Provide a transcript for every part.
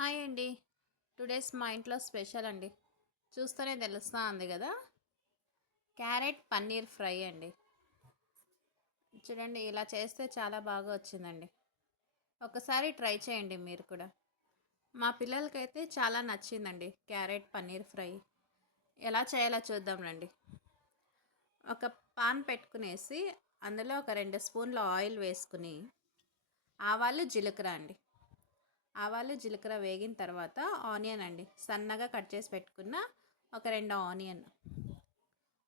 Hi అండి. Today's మా ఇంట్లో స్పెషల్ అండి. చూస్తూనే తెలుస్తూ ఉంది కదా? క్యారెట్ పన్నీర్ ఫ్రై అండి. చూడండి ఇలా చేస్తే చాలా బాగా వచ్చిందండి. ఒకసారి ట్రై చేయండి మీరు కూడా. మా పిల్లలకైతే చాలా నచ్చిందండి క్యారెట్ పన్నీర్ ఫ్రై. ఎలా చేయాలో చూద్దాం రండి. ఒక పాన్ పెట్టుకునేసి అందులో ఒక రెండు స్పూన్ల ఆయిల్ వేసుకుని ఆవాలు జీలకర్ర అండి. ఆవాలు జీలకర్ర వేగిన తర్వాత ఆనియన్ అండి. సన్నగా కట్ చేసి పెట్టుకున్న ఒక రెండు ఆనియన్.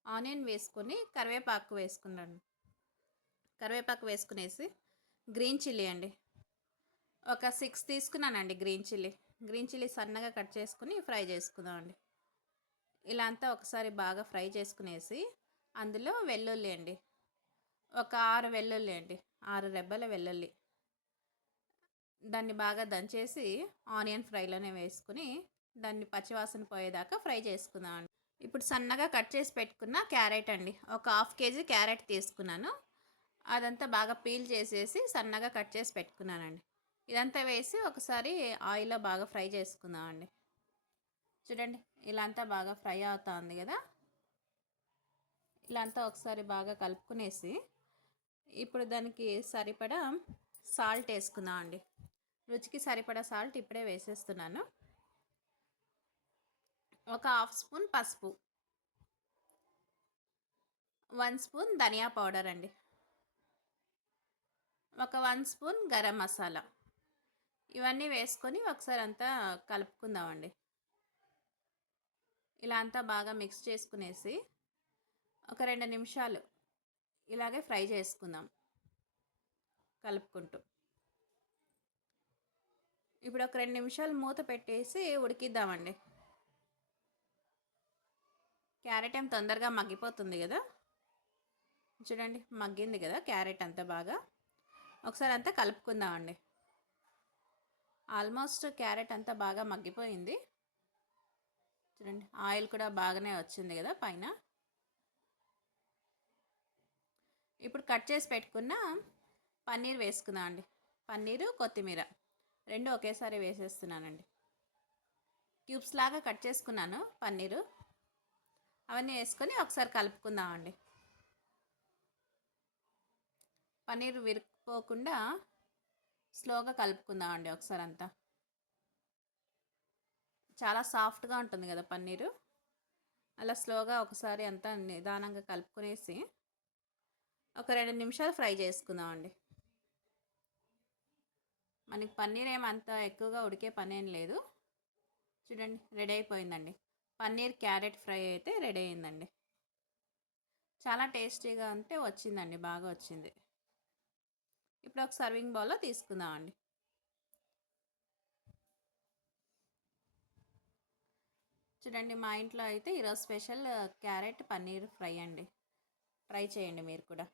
ఆనియన్ వేసుకొని కరివేపాకు వేసుకున్నాను. కరివేపాకు వేసుకునేసి గ్రీన్ చిల్లీ అండి. ఒక సిక్స్ తీసుకున్నానండి గ్రీన్ చిల్లీ. గ్రీన్ చిల్లీ సన్నగా కట్ చేసుకుని ఫ్రై చేసుకుందామండి ఇలా అంతా ఒకసారి బాగా ఫ్రై చేసుకునేసి అందులో వెల్లుల్లి అండి. ఒక ఆరు వెల్లుల్లి అండి. ఆరు రెబ్బల వెల్లుల్లి. దాన్ని బాగా దంచేసి ఆనియన్ ఫ్రైలోనే వేసుకుని దాన్ని పచ్చివాసన పోయేదాకా ఫ్రై చేసుకుందాం ఇప్పుడు సన్నగా కట్ చేసి పెట్టుకున్న క్యారెట్ అండి. ఒక హాఫ్ కేజీ క్యారెట్ తీసుకున్నాను. అదంతా బాగా పీల్ చేసేసి సన్నగా కట్ చేసి పెట్టుకున్నానండి. ఇదంతా వేసి ఒకసారి ఆయిల్లో బాగా ఫ్రై చేసుకుందామండి చూడండి ఇలా అంతా బాగా ఫ్రై అవుతా ఉంది కదా. ఇలా అంతా ఒకసారి బాగా కలుపుకునేసి ఇప్పుడు దానికి సరిపడా సాల్ట్ వేసుకుందాం అండి. రుచికి సరిపడా సాల్ట్ ఇప్పుడే వేసేస్తున్నాను. ఒక హాఫ్ స్పూన్ పసుపు. వన్ స్పూన్ ధనియా పౌడర్ అండి. ఒక వన్ స్పూన్ గరం మసాలా. ఇవన్నీ వేసుకొని ఒకసారి అంతా కలుపుకుందామండి. ఇలా అంతా బాగా మిక్స్ చేసుకునేసి ఒక రెండు నిమిషాలు ఇలాగే ఫ్రై చేసుకుందాం. కలుపుకుంటూ. ఇప్పుడు ఒక రెండు నిమిషాలు మూత పెట్టేసి ఉడికిద్దామండి. క్యారెట్ ఏం తొందరగా మగ్గిపోతుంది కదా? చూడండి మగ్గింది కదా క్యారెట్ అంతా బాగా. ఒకసారి అంతా కలుపుకుందామండి. ఆల్మోస్ట్ క్యారెట్ అంతా బాగా మగ్గిపోయింది. చూడండి ఆయిల్ కూడా బాగానే వచ్చింది కదా పైన. ఇప్పుడు కట్ చేసి పెట్టుకున్న పన్నీర్ వేసుకుందాం అండి పన్నీరు కొత్తిమీర. రెండు ఒకేసారి వేసేస్తున్నానండి. క్యూబ్స్ లాగా కట్ చేసుకున్నాను పన్నీరు. అవన్నీ వేసుకొని ఒకసారి కలుపుకుందామండి. పన్నీర్ విరిగిపోకుండా స్లోగా కలుపుకుందామండి ఒకసారి అంతా. చాలా సాఫ్ట్గా ఉంటుంది కదా పన్నీరు. అలా స్లోగా ఒకసారి అంతా నిదానంగా కలుపుకునేసి ఒక రెండు నిమిషాలు ఫ్రై చేసుకుందామండి. మనకి పన్నీర్ ఏమంత ఎక్కువగా ఉడికే పని ఏం లేదు. చూడండి రెడీ అయిపోయిందండి. పన్నీర్ క్యారెట్ ఫ్రై అయితే రెడీ అయిందండి. చాలా టేస్టీగా ఉంటే వచ్చిందండి బాగా వచ్చింది. ఇప్పుడు ఒక సర్వింగ్ బౌల్లో తీసుకుందామండి. చూడండి మా ఇంట్లో అయితే ఈరోజు స్పెషల్ క్యారెట్ పన్నీర్ ఫ్రై అండి. ట్రై చేయండి మీరు కూడా.